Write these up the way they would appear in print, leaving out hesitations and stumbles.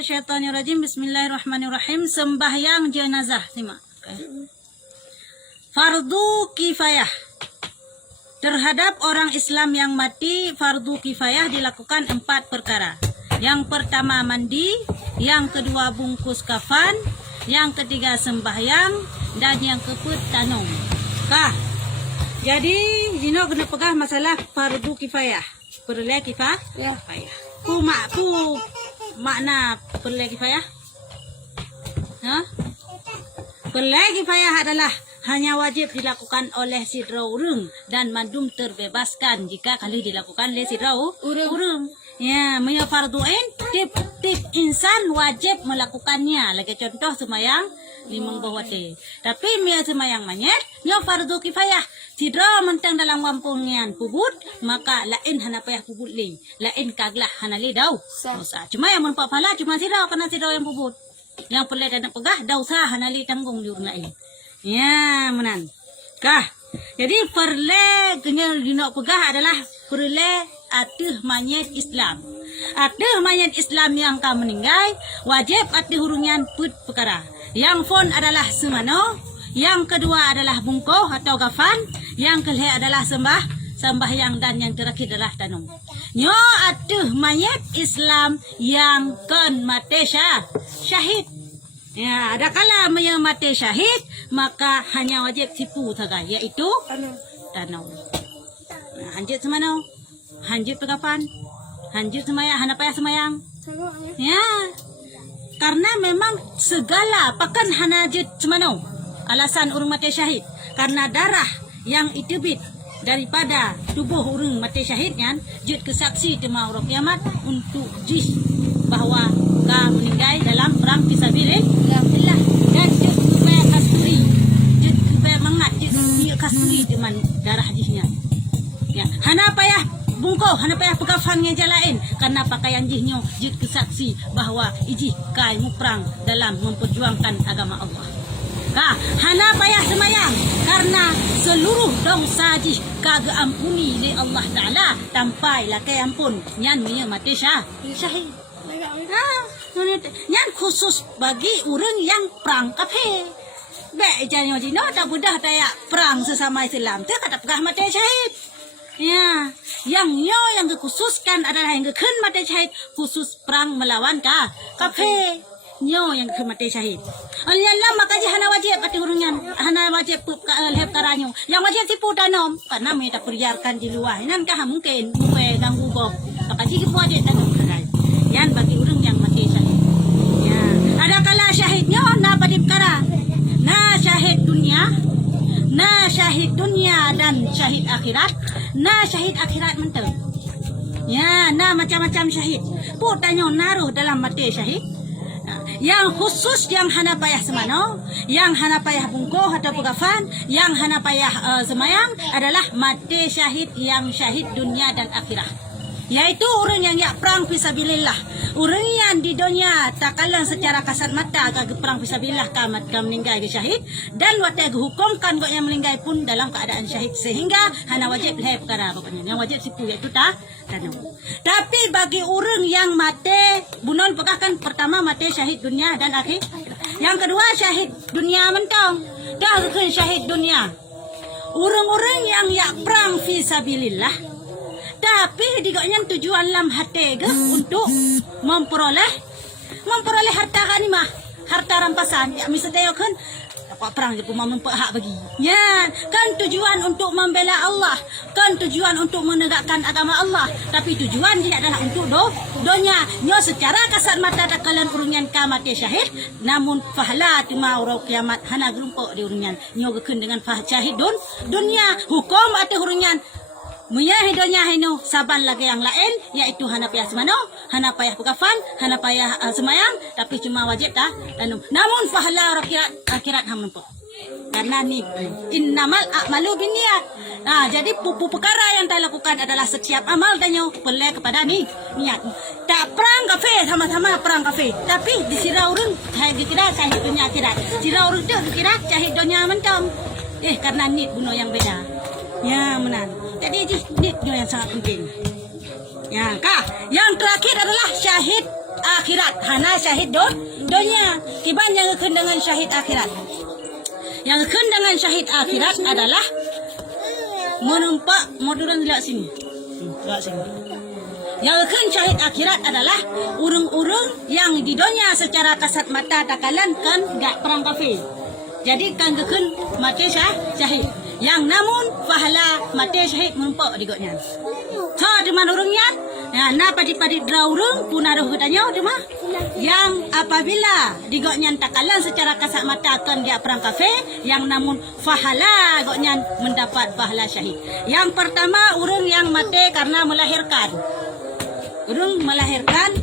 Syaitanirrajim. Bismillahirrahmanirrahim. Sembahyang jenazah. Simak. Fardu kifayah. Terhadap orang Islam yang mati, fardu kifayah dilakukan 4 perkara. Yang pertama mandi, yang kedua bungkus kafan, yang ketiga sembahyang, dan yang keempat tanung. Jadi Dino kena pegang masalah fardu kifayah. Perlu kifayah? Ya. Ku makna perlu kifayah? Perlu kifayah adalah hanya wajib dilakukan oleh sidra urang dan mandum terbebaskan jika kali dilakukan oleh sidra urang. Ya, punya fardu ain tip insan wajib melakukannya. Lagi contoh semayang limang bawate. Tapi mia semayang manyet nyo fardu kifayah. Sidra mentang dalam kampungan pubut, maka lain hana payah pubut li. Lain kaglah hana li dau. Dosa. Cuma yang menpak pala cuma sidra kena sidra yang pubut. Yang perlu dan pegah dosa hana li tanggung di urang lain. Ya, menan. Jadi perle kena dina pegah adalah perle atuh mayat Islam. Atuh mayat Islam yang kau meninggal wajib atuh hurungan put perkara. Yang fon adalah semano, yang kedua adalah bungkoh atau gafan, yang kelih adalah sembahyang dan yang terakhir adalah tanung. Nyo atuh mayat Islam yang kon mati syahid. Ya, ada kala mati syahid, maka hanya wajib sipu saja, yaitu tanau. Nah, hanjit semano, hanjit pegapan, hanjit semayang, hana payah semayang. Ya, karena memang segala pakan hana jit semano. Alasan urang mati syahid, karena darah yang itubit daripada tubuh urang mati syahid kan, jit kesaksi di mahkamah kiamat untuk jis bahwa ka meninggal dalam perang fisabilillah dan jit supaya kasturi, jit supaya mangat, jit kasturi dengan darah jihnya. Ya, hana payah bungkoh, hana payah pegafannya jalain karena pakaian jihnya jit kesaksi bahwa ijih kai muprang dalam memperjuangkan agama Allah. Hana payah semayang karena seluruh dosa jih kagak ampuni oleh Allah Ta'ala tampai lakai ampun nyan punya mati syahid. Nyan khusus bagi orang yang perang kafe. Baik jangan jino tak mudah daya perang sesama Islam tu kata pegah mati syahid. Ya, yang dikhususkan adalah yang kekun mati syahid khusus perang melawan kafe. Nyo yang kekun mati syahid. Alialah maka hana wajib ati urungan, hana wajib lehep karanyo. Yang wajib tipu danom karena mereka perbiarkan di luar. Nan kah mungkin ganggu bob. Maka jika wajib danom karai. Yan bagi urang yang mati syahid. Ya, ada kala syahidnya na padip kara. Na syahid dunia dan syahid akhirat. Na syahid akhirat mentel. Ya, na macam-macam syahid. Putanyo naruh dalam mati syahid. Yang khusus yang hana payah semano, yang hana payah bungkoh atau pegafan, yang hana payah semayang adalah mati syahid yang syahid dunia dan akhirat. Yaitu orang yang perang fisabilillah. Orang yang di dunia takalan secara kasat mata ke perang fisabilillah kamat meninggal ke syahid dan watak hukumkan kok yang meninggal pun dalam keadaan syahid sehingga hana wajib leh perkara pokoknya. Yang wajib sipu iaitu tanung. Tapi bagi orang yang mati bunon pegahkan pertama mati syahid dunia dan akhir. Yang kedua syahid dunia mentong. Dah ke syahid dunia. Orang-orang yang perang fisabilillah tapi digaknya tujuan lam hati ke untuk memperoleh harta ganimah, harta rampasan. Ya misalnya kan apa perang je pun hak bagi. Ya, kan tujuan untuk membela Allah, kan tujuan untuk menegakkan agama Allah, tapi tujuan dia adalah untuk dunia. Nyo secara kasat mata takalan urungan mati syahid, namun pahala cuma urang kiamat hana gerumpuk di urungan. Nyo gekun dengan syahid dunia, hukum atau urungan munya hidonya hino saban lagi yang lain yaitu hana payah semano, hana payah pegafan, hana payah semayang tapi cuma wajib tanum. Namun pahala akhirat ham nampak. Karena ni innamal a'malu binniyat. Jadi perkara yang kita lakukan adalah setiap amal danyo perlu kepada niat. Tak perang kafe sama-sama perang kafe, tapi disira urang dikira syahid dunia akhirat. Sira urang tu dikira syahid dunia mentam. Karena niat bunuh yang beda. Ya, menan. Jadi niatnya yang sangat penting. Ya, yang terakhir adalah syahid akhirat. Hana syahid dunia. Kiban yang akan dengan syahid akhirat. Yang akan dengan syahid akhirat adalah menumpak moduran di sini. Yang akan syahid akhirat adalah urung-urung yang di dunia secara kasat mata takalan kan gak perang kafir. Jadi kan akan mati syahid. Yang namun pahala mati syahid menumpak di goknya. So deman urungnya, na padi-padi draurung punaruh katanya demah. Yang apabila di goknya takalan secara kasat mata kan gak perang kafir, yang namun pahala goknya mendapat pahala syahid. Yang pertama urung yang mati karena melahirkan. Urung melahirkan,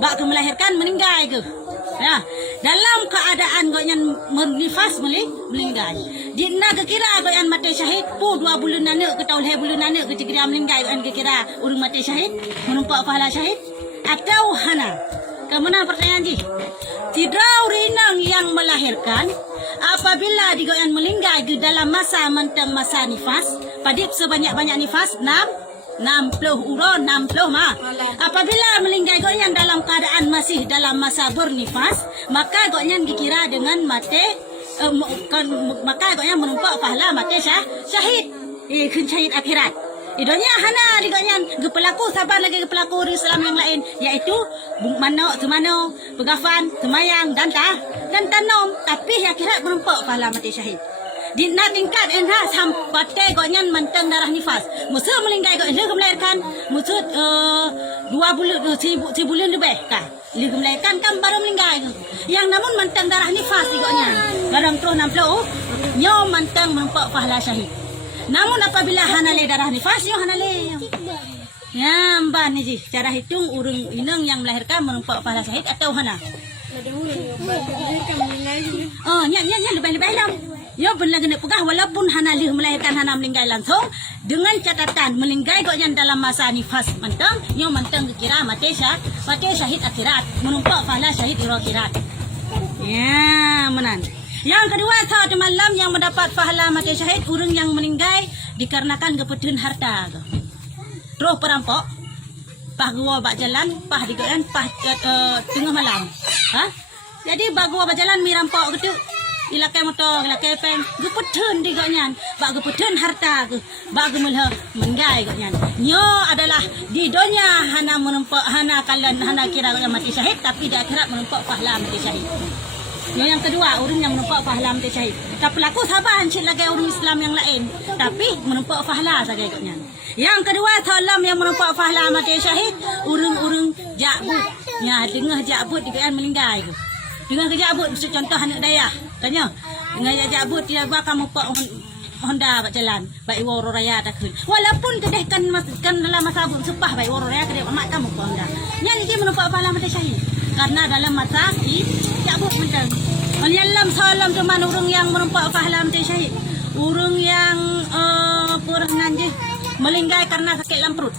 bak melahirkan meninggal ke. Ya, dalam keadaan goyan menifas meninggal. Dina kira goyan mati syahid pu 2 bulan nana ke tahun 2 bulan nana ke kira meninggal goyan kira urung mati syahid menumpak pahala syahid atau hana. Kemudian pertanyaan ji. Tidak urinang yang melahirkan apabila digoyan meninggal di dalam masa mentang masa nifas, padip sebanyak-banyak nifas 60 urun 60 mah. Apabila meninggal goyan dalam keadaan masih dalam masa bernifas, maka goyan dikira dengan mati maka goyan menumpak pahala mati syahid. Kun syahid akhirat. Idonya hana digoyan pelaku sabar lagi pelaku Islam yang lain yaitu semano, pegafan, semayang dan tanom, tapi akhirat menumpak pahala mati syahid. Di tingkat enha sampai goyan mentang darah nifas. Musuh meninggal goyan dia melahirkan musuh 2 bulan 1 bulan lebih kah. Dia melahirkan kan baru meninggal. Yang namun mentang darah nifas goyan. Barang terus 60 nyo mentang menumpak pahala syahid. Namun apabila hanale darah nifas nyo hanale. Ya mbak ni ji cara hitung urung inang yang melahirkan menumpak pahala syahid atau hana. Oh nya lebih-lebih lam. Ya benar kena pegah walaupun hana lih melahirkan hana meninggal langsung dengan catatan meninggal goyan dalam masa nifas mentang nyo mentang kira mati syahid akhirat menumpak pahala syahid akhirat. Ya menan. Yang kedua saat malam yang mendapat pahala mati syahid urang yang meninggal dikarenakan kepetun harta. Terus perampok pah gua bak jalan pah digoyan pah tengah malam. Ha? Jadi bak gua bak jalan mi rampok gitu. Ilakai motor, ilakai pen, gepetun di goyan, bak gepetun harta, bak gemulha meninggal goyan. Nyo adalah di dunia hana menumpak hana kalian hana kira goyan mati syahid, tapi di akhirat menumpak pahala mati syahid. Nyo yang kedua, urang yang menumpak pahala mati syahid. Tapi pelaku sabar hancit lagi orang Islam yang lain, tapi menumpak pahala saja goyan. Yang kedua, salam yang menumpak pahala mati syahid, urang-urang jabut. Ya, tengah jabut di goyan meninggal. Dengan kejabut contoh anak daya tanya dengan kejabut dia bakal mempak Honda bak jalan baik woro raya tak kun walaupun kedeh kan dalam masa sepah baik woro raya kedeh mak kamu pak Honda nyan dia menumpak pahala mati syahid karena dalam masa kejabut mentang menyalam salam teman urang yang menumpak pahala mati syahid urang yang purah nanti meninggal karena sakit dalam perut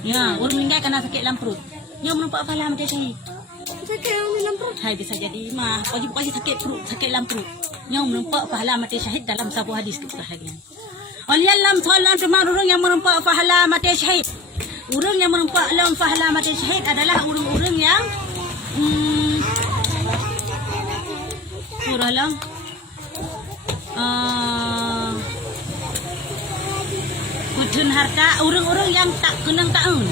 ya urang meninggal karena sakit dalam perut dia menumpak pahala mati syahid. Hai bisa jadi mah pagi-pagi sakit perut, sakit dalam perut. Yang menumpak pahala mati syahid dalam sebuah hadis kita lagi. Oleh alam salam teman urang yang menumpak pahala mati syahid. Urang yang menumpak dalam pahala mati syahid adalah urang-urang yang puralang kudun harta urang-urang yang tak kenang taun.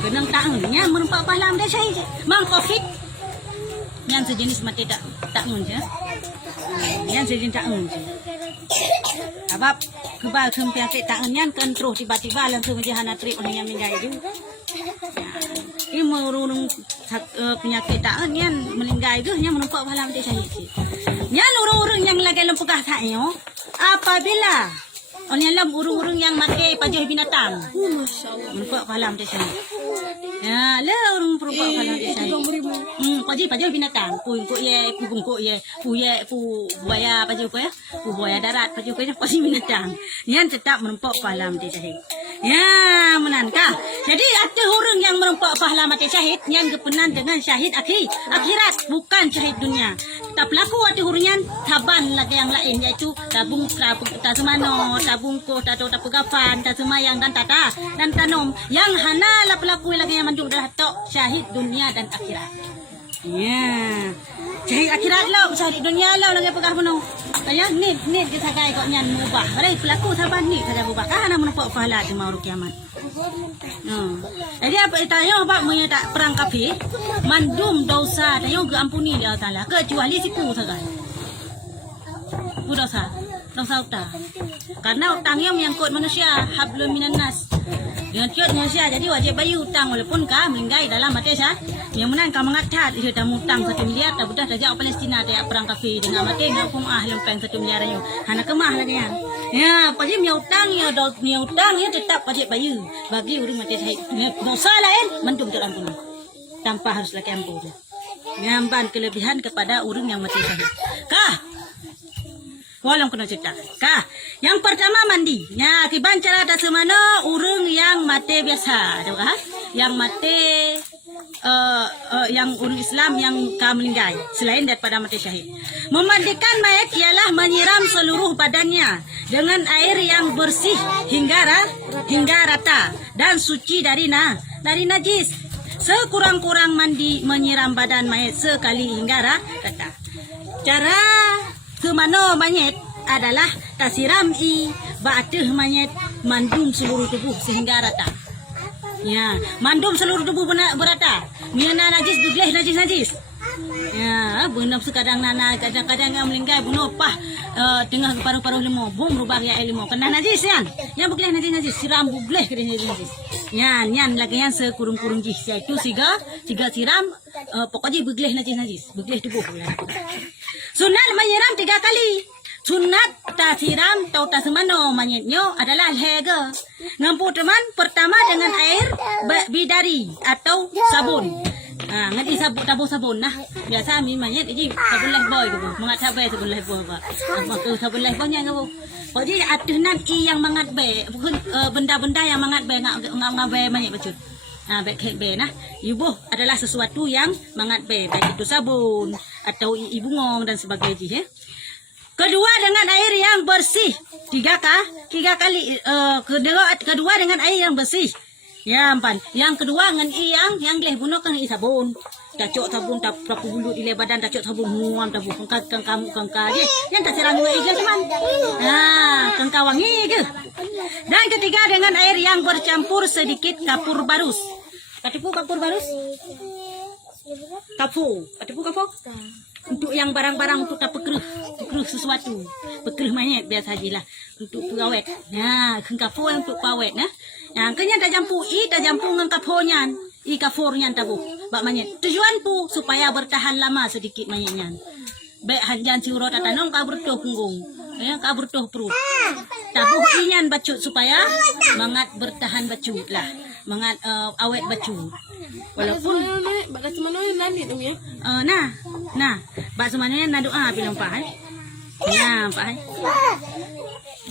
Kenang tahunnya menumpak pahala mati syahid. Mang Covid yang sejenis mati tak munje. Yang sejenis tak munje. Sebab kebal penyakit tak nyan kan terus tiba-tiba langsung menjadi hana trip orang yang meninggal itu. Ini merunung penyakit tak nyan meninggal itu yang menumpak pahala mati syahid. Nyan urang-urang yang lagi lempukah taknya apabila oleh alam urang-urang yang makai pajuh binatang. Menumpak pahala mati syahid. Ya, lah orang perempuan kalau dia saya. Pajuh binatang. Pu bungkuk ye, pu buaya pajuh ko ya. Pu buaya darat pajuh ko ya pajuh binatang. Yang tetap menumpak pahala mati syahid. Ya, menangkah. Jadi ada orang yang merempak pahala mati syahid yang kepenan dengan syahid akhirat, bukan syahid dunia. Tak pelaku ada orang yang taban lagi yang lain, iaitu tabung tak semano, tabung ko, tak pegafan, tak semayang dan tata dan tanom. Yang hana lah pelaku lagi yang manduk adalah tok syahid dunia dan akhirat. Ya, syahid akhirat lo, syahid dunia lo lagi pegah penuh. Tanya ni kita sakai kok nyan mubah. Barai pelaku saban ni saja mubah. Kana menepuk pahala di mau kiamat. Jadi apa tanya apa menyata perang kafir mandum dosa tanya ke ampuni dia taala kecuali siku saja. Ku dosa utang. Karena utang yang menyangkut manusia hablum minan nas. Dengan ciut manusia jadi wajib bayar utang walaupun kah melinggai dalam mati sah. Yang menang kau mengatat dia dah utang 1 miliar dah budak dah jauh Palestina dia perang kafir dengan mati ngau kum lempeng 1 miliar ayo. Hana kemah lagi ya. Ya, pasti punya utang ya tetap wajib bayar bagi orang mati syahid. Dosa lain mandum terampuni. Tanpa harus lagi ampun. Nyamban kelebihan kepada orang yang mati syahid. Kah? Walau kena cerita. Kah? Yang pertama mandi. Ya, tiban cara ada semana orang yang mati biasa, tahu kah? Yang mati yang orang Islam yang meninggal selain daripada mati syahid. Memandikan mayat ialah menyiram seluruh badannya dengan air yang bersih hingga rata dan suci dari najis. Sekurang-kurang mandi menyiram badan mayat sekali hingga rata. Cara semano mayat adalah tasiram ba'atuh mayat mandum seluruh tubuh sehingga rata. Ya, mandum seluruh tubuh berata. Miana najis begleh najis. Ya, benar sekadang nana kadang-kadang yang melingkai bunuh pah tengah paruh-paruh lemah bom rubah ya lemah kena najis kan. Yang begleh najis siram begleh kena najis. Nyan lagi yang sekurung-kurung jih itu siga siram pokoknya begleh najis begleh tubuh. Sunat menyiram 3 kali. Sunat tasiram atau tasemano manyetnyo adalah lega. Ngampu teman pertama dengan air bidari atau sabun. Ngadi sabun nah. Biasa mi manyetiji sabun lifebuoy gitu. Mangat sabai sabun lifebuoy ba. Maka sabun lifebuoy nya ngabo. Jadi atunan yang mangat be benda-benda yang mangat be ngabe manyet becut. Baik be nah. Ibu adalah sesuatu yang mangat be baik itu sabun atau ibungong dan sebagainya. Kedua dengan air yang bersih 3 kali. Kedua dengan air yang bersih. Ya empan. Yang kedua dengan yang leh gunakan sabun. Tacok sabun tak berapa bulu di badan tacok sabun muam tak bukan kangka je. Yang tak serang dua ikan teman. Kangka wangi ke. Dan ketiga dengan air yang bercampur sedikit kapur barus. Katipu kapur barus? Kapur. Untuk yang barang-barang untuk tak pekeruh sesuatu. Pekeruh mayat biasa sajalah untuk pengawet. Nah, kapur untuk pengawet nah. Yang kenyang tak jampu dengan kapurnya. Kapurnya tabu. Bak mayat. Tujuan pu supaya bertahan lama sedikit mayatnya. Baik hanjan curot tanong kabur tuh punggung. Ya, kabur tuh perut. Tabuh inyan bacut supaya mangat bertahan bacut lah. Mangat awet bacut. Walaupun bak semana nani tu ya. Nah, bak semana na doa bilang pak. Ya, pak.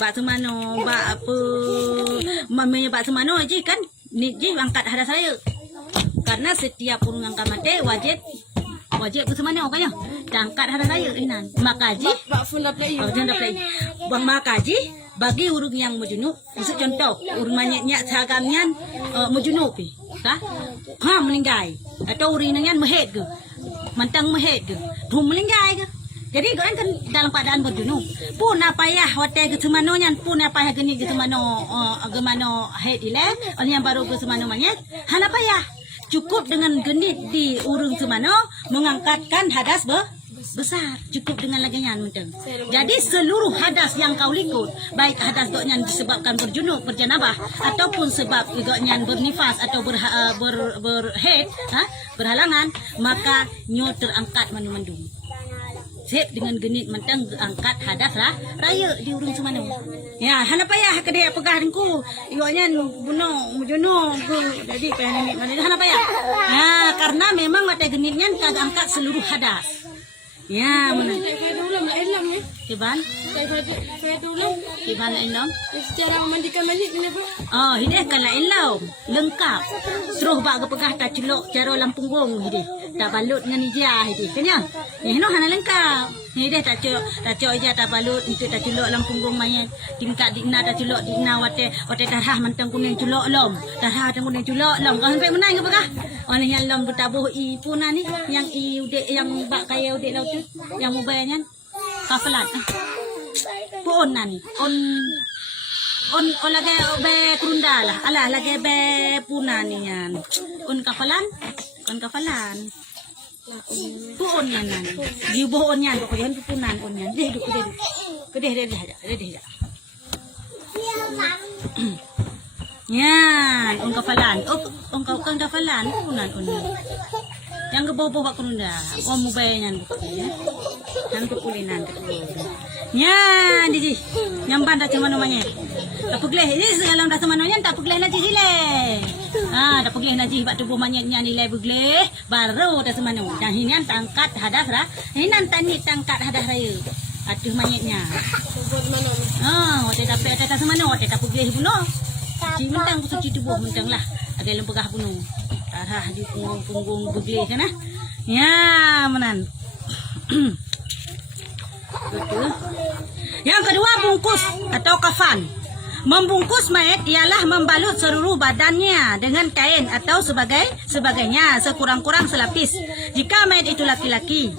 Bak semana bak apa mamanya bak semana je kan ni je angkat hadas saya. Karena setiap orang angkat mati wajib ke semana okanya. Angkat hadas saya inan. Makaji Bak funda play. Bang makaji bagi urung yang majunub, maksud contoh urung manyetnya sagamnya majunub meninggal atau urinannya mehet ke mantang mehet ke belum meninggal ke. Jadi kalian kan dalam keadaan berjunub pun apa ya hotel ke semanonya pun apa ya geni ke semano gemano head ile yang baru ke semano manyet hana apa ya cukup dengan genit di urung semano mengangkatkan hadas besar cukup dengan laginya menteng. Jadi seluruh hadas yang kau likut baik hadas goknya disebabkan berjunub berjanabah ataupun sebab goknya bernifas atau berhead berhalangan maka nyo terangkat mandu sip dengan genit menteng angkat hadas lah raya di urung semana. Ya hana payah kedai pegahku goknya buno mujono jadi pengen mana hana payah. Karena memang mata genitnya kagak angkat seluruh hadas. Ya, mana? Saya ulang lah hilang ya. Kiban? Saya ulang. Kiban lain dong. Secara memandikan mayit kenapa? Oh, hideh kan lain lau. Lengkap. Seruh bak kepegah tak celok cara dalam punggung hideh. Tak balut dengan ijah hideh. Kenya? Noh hana lengkap. Hideh tak celok ijah tak balut untuk tak celok dalam punggung mayat. Tingkat digna tak celok digna wate darah mantang kuning celok lom. Darah mantang kuning celok lom. Kau sampai menang ke pegah? Orang yang lom bertabuh i puna ni, yang i udek yang bak kaya udek laut tu, yang mobilnya kafalan. Pun nani, on lagi be kurunda lah, alah lagi be puna ni yan. On kafalan. Pun yan nani, gibo on yan, pokoknya punan on yan. Deh. Yan, on kafalan. On kafalan, punan on yan. Yang kebobo bak kurunda, om mobilnya bukannya. Yang kulinan Yan, di nyamban dah cuma namanya. Tak pegleh ni segalam dah sama namanya tak pegleh lagi sile. Dah pegleh lagi bak tubuh manyetnya nilai pegleh baru dah sama nama. Dan ini tangkat hadas ra. Ini tani tangkat hadas raya. Atuh manyetnya. Waktu dapat tak sama nama, waktu tak pegleh bunuh. Ci mentang suci tubuh mentang lah. Ada lem pegah bunuh. Darah di punggung pegleh sana. Ya, menan. Betul. Yang kedua, bungkus atau kafan. Membungkus mayat ialah membalut seluruh badannya dengan kain atau sebagainya sekurang-kurang selapis. Jika mayat itu laki-laki,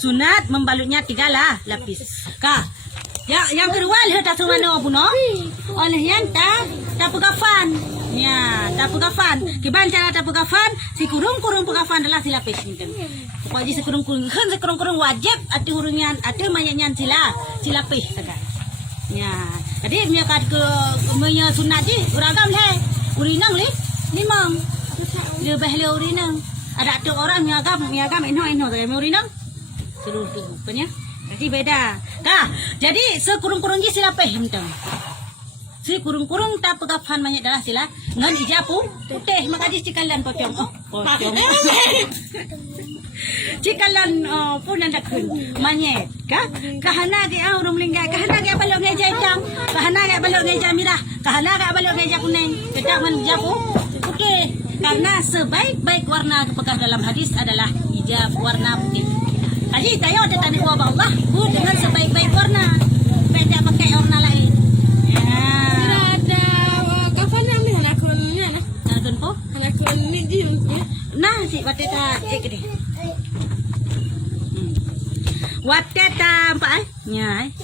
sunat membalutnya 3 lapis. Yang kedua lihat tak semana bunuh. Oleh yang tak pegafan. Ya, tak pegafan. Kiban cara tak pegafan, si kurung pegafan adalah silapis gitu. Wajib sekurung-kurung wajib ati hurungan ati mayatnya silapis tegas. Ya, jadi punya kad ke punya sunat je beragam le. Urinang le, limang. Dia bahle urinang. Ada tu orang miagam eno saya urinang. Seluruh tubuh punya. Jadi beda. Jadi sekurung-kurung je silapis gitu. Si kurung-kurung tak pegafan mayat adalah sila ngan ijapu putih maka di cikalan pocong. Pocong. Cikalan pun anda kun mayat kahana dia urung linggai kahana dia balok ngeja hitam kahana dia balok ngeja merah kahana dia balok ngeja kuning tetap man ijapu putih karena sebaik-baik warna kepekah dalam hadis adalah hijab warna putih. Haji tayo ada tadi wa Allah dengan sebaik-baik warna. Beda pakai warna lain. Nah, si wateta gede. Wateta apa? Nyai.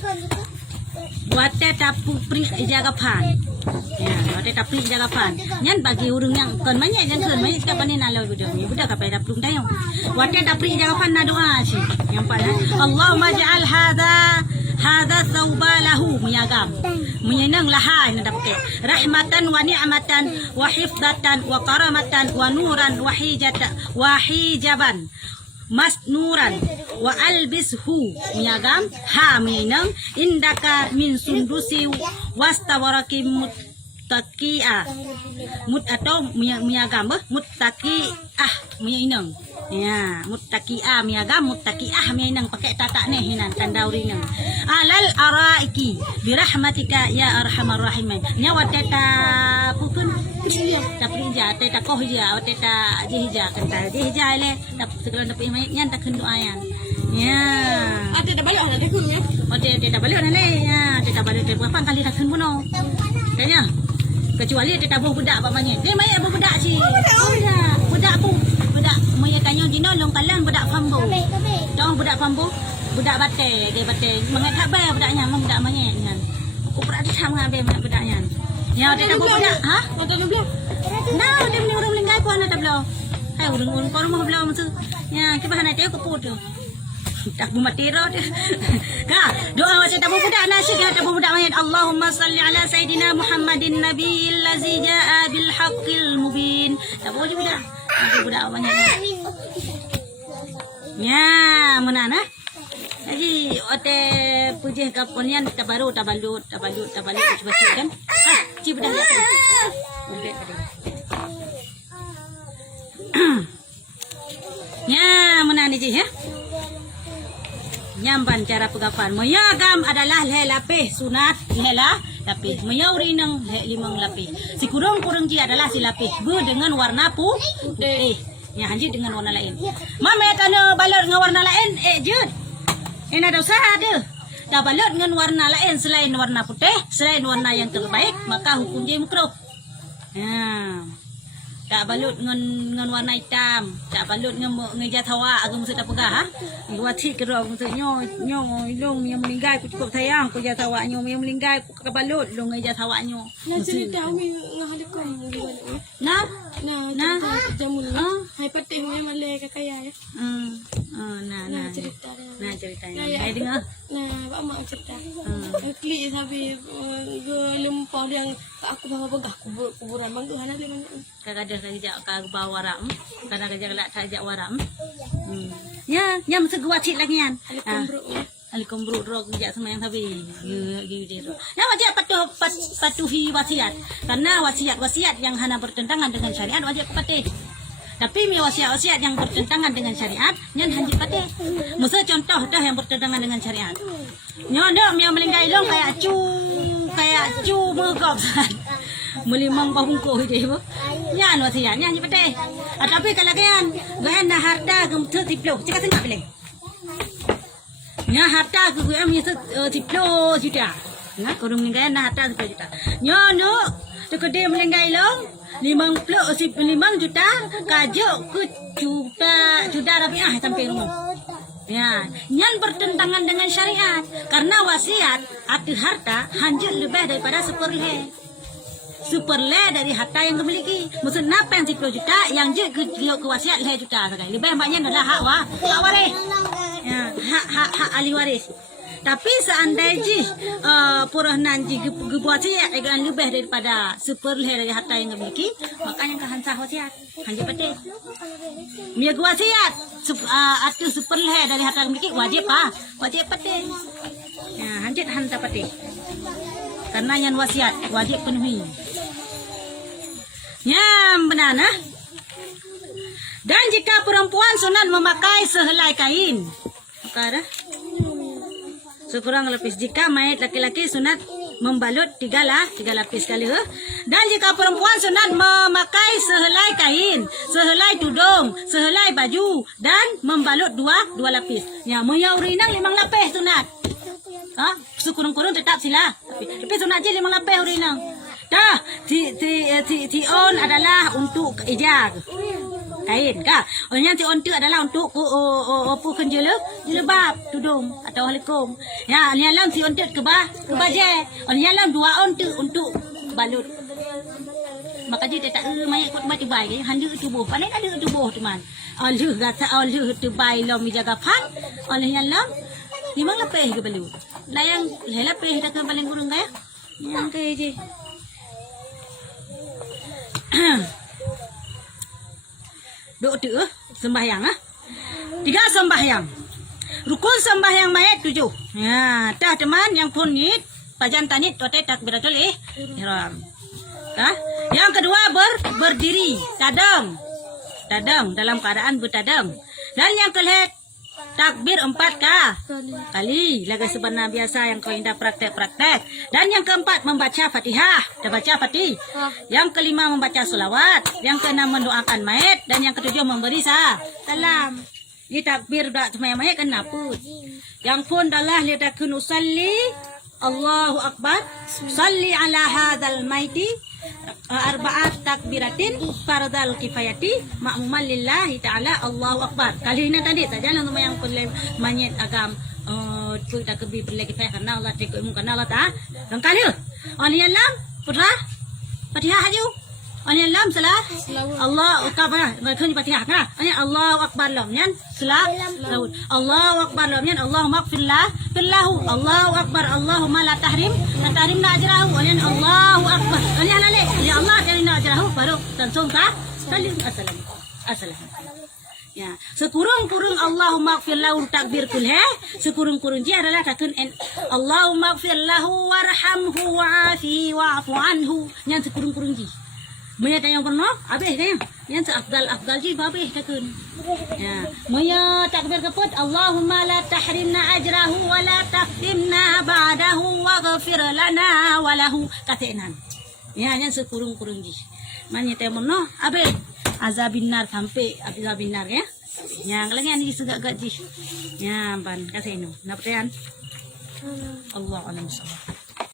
Wateta pupri jaga pan. Ya, wateta pupri jaga pan. Nyan bagi urang yang kon manya kapan ni nalau budak kapai dah plung dayong. Wateta pupri jaga pan na doa si. Yang pada Allahumma ja'al hadza thawbalahu miyagam. Menyenang lahan nak pakai rahmatan wa ni'matan wa hifdatan wa karamatan wa nuran wa hijaban masnuran wa albishu menyagam menyenang indaka min sundusi wastawaraki muttaqi'ah atau menyagam muttaqi'ah menyenang. Ya, muttaqi'ah miagam muttaqi'ah menang pakai tatak ni hinan tanda urinang. Alal araiki bi rahmatika ya arhamar rahimin. Nya wateta pukun taprinja teta kohja wateta jihja kata jihja le tap segala dapat mayatnya tak kendu ayan. Ya. Ada dah balik ada kun ya. Teta balik le ya, teta balik berapa kali dah kun buno. Tanya. Kecuali teta budak apa mayat. Dia mayat budak si. Budak pun budak mayat tanya jino long kalang budak pambu. Tahu budak pambu? Budak batai, dia batai. Mengat khabar budaknya, budak mayat kan. Aku pernah sama dengan budaknya. Ya, dia tak budak. Ha? Ada belum? Nah, dia punya orang linggai pun ada belum. Hai, orang kau rumah belum tu. Ya, kita hana dia keput tu. Tak bumatiro dia. Doa macam tak budak nasi dia tak budak mayat. Allahumma salli ala sayidina Muhammadin nabiyil ladzi jaa bil haqqil mubin. Tak boleh budak. Budak mayat. Ya, mana nah? Lagi ote puji kaponian tabalut coba kan. Ci budak dia. Ya, mana ni je ya? Nyamban cara pegapan. Mayagam adalah leh lapis sunat leh lapis. Mayauri nang leh limang lapis. Si kurung-kurung ji adalah si lapis bu dengan warna putih. Ya hanji dengan warna lain. Mama tanya balot dengan warna lain jud. Ini ada usaha dia. Dah balot dengan warna lain selain warna putih, selain warna yang terbaik, maka hukum dia makruh. Ya. Tak balut dengan warna hitam, tak balut dengan ngejat hawa aku mesti tak pegah ha. Wati kerok mesti nyo long yang meninggal aku cukup sayang aku jat hawa nyo yang meninggal aku ke balut long ngejat hawa nyo. Nah cerita umi ngahalikom gimana? Nah, Nah, jamun. Hai patih umi malay kakaya ya. Nah Cerita. Nah ceritanya. Ai dengar. Nah, Pak Mak cerita. Klik habis lempar yang aku bawa begah kuburan bang Tuhan ada mana. Kadang kerja ke bawah waram, kadang kerja kelak kerja waram. Ya, mesti gua cik lagi kan. Alikum bro kerja sama yang tapi gitu. Ya wajib patuhi wasiat. Karena wasiat yang hana bertentangan dengan syariat wajib patuhi. Tapi wasiat yang bertentangan dengan syariat nyan hanji patuhi. Mesti contoh dah yang bertentangan dengan syariat. Nyodok yang melingkai long kayak cu megop. Melimang bangko dia bu. Nyan wasiatnya hanji patuhi. Tapi kalau kan dah harta gemtu tiplo, cakap tengah pilih. Nya harta ku am itu 10 juta. Nah, kurang meninggal dah harta 10 juta. Nya no, tu kedai meninggal long 5 juta, kajuk ke juta rupiah sampai rumah. Ya, nyan bertentangan dengan syariat. Karena wasiat arti harta hanjut lebih daripada seperle dari harta yang dimiliki. Maksud napa yang 10 juta yang je ke wasiat le juta sekali. Lebih banyak adalah hak waris. Ya, hak ahli waris. Tapi seandainya purah nanti wasiat akan lebih daripada seperle dari harta yang dimiliki, makanya kan sah wasiat. Hanji pati. Mia wasiat arti seperle dari harta yang dimiliki wajib pati. Ya, hanji hanta pati. Karena yang wasiat wajib penuhi. Ya, benar nah. Dan jika perempuan sunat memakai sehelai kain, maka sekurang lebih jika mayat laki-laki sunat membalut tiga lapis kali. Dan jika perempuan sunat memakai sehelai kain, sehelai tudung, sehelai baju dan membalut dua lapis. Ya, menyauri nang 5 lapis sunat. Sekurang-kurang tetap sila. Tapi sunat je 5 lapis urinang. Dah, ti on adalah untuk ijaz. Kain kah? Yang ti on tu adalah untuk apa jilbab, tudung atau halikum. Ya, ni alam ti on tu ke baje. Ni alam 2 on tu untuk balut. Maka dia tak mayat kot mati baik hanya tubuh. Paling ada tubuh teman. Allah kata Allah tu baik lo menjaga pan. Allah yang alam 5 lapis ke balut. Lalang lapis dah kan paling kurang kaya. Yang kaya je. Duk tu sembahyang 3 sembahyang. Rukun sembahyang mayat 7. Ya, dah teman yang pun ni pajan tanit tote takbiratul ihram. Yang kedua berdiri, tadam dalam keadaan bertadam. Dan yang kelihatan takbir 4 kali laga sebenar biasa yang kau indah praktek. Dan yang keempat membaca Fatihah, dah baca Fatih. Yang kelima membaca selawat, yang keenam mendoakan mayat dan yang ketujuh memberi salam. Ini takbir dak mayat kenapa? Yang pun adalah lidakan usalli Allahu akbar, salli ala hadzal maiti arba'at takbiratin fardal kifayati ma'muman lillahi ta'ala Allahu akbar. Kali ini tadi saja untuk yang boleh mayat agam kita kebi boleh kifayah karena Allah tekuk mu karena Allah ta. Dan kali oni alam putra Fatihah aju. Oni alam salah Allah akbar berkuni Fatihah kan. Oni Allahu akbar lam nyan salah Allahu akbar lam nyan Allahumma fillahu Allahu akbar Allahumma la tahrimna ajrahu. Oni Allahu akbar. Oni halale ya Allah tahrimna ajrahu baru langsung ta salim assalamu. Ya, sekurang-kurang Allahumma gfirlahu takbir kulhe, sekurang-kurang dia adalah takun Allahumma gfirlahu warhamhu wa'afi wa'fu anhu. Yang sekurang-kurang dia. Menyata yang pernah, habis kan? Yan sa afdal ji babe takun. Ya, moyo takbir kaput Allahumma la tahrimna ajrahu wa la taftimna ba'dahu waghfir lana wa lahu katenan. Ya, yan sa kurung-kurung ji. Manya temon no, abe azabin nar sampai azabin nar ya. Yang lagi ani segak gaji. Ya, ban kasih no. Naprian. Allah alam.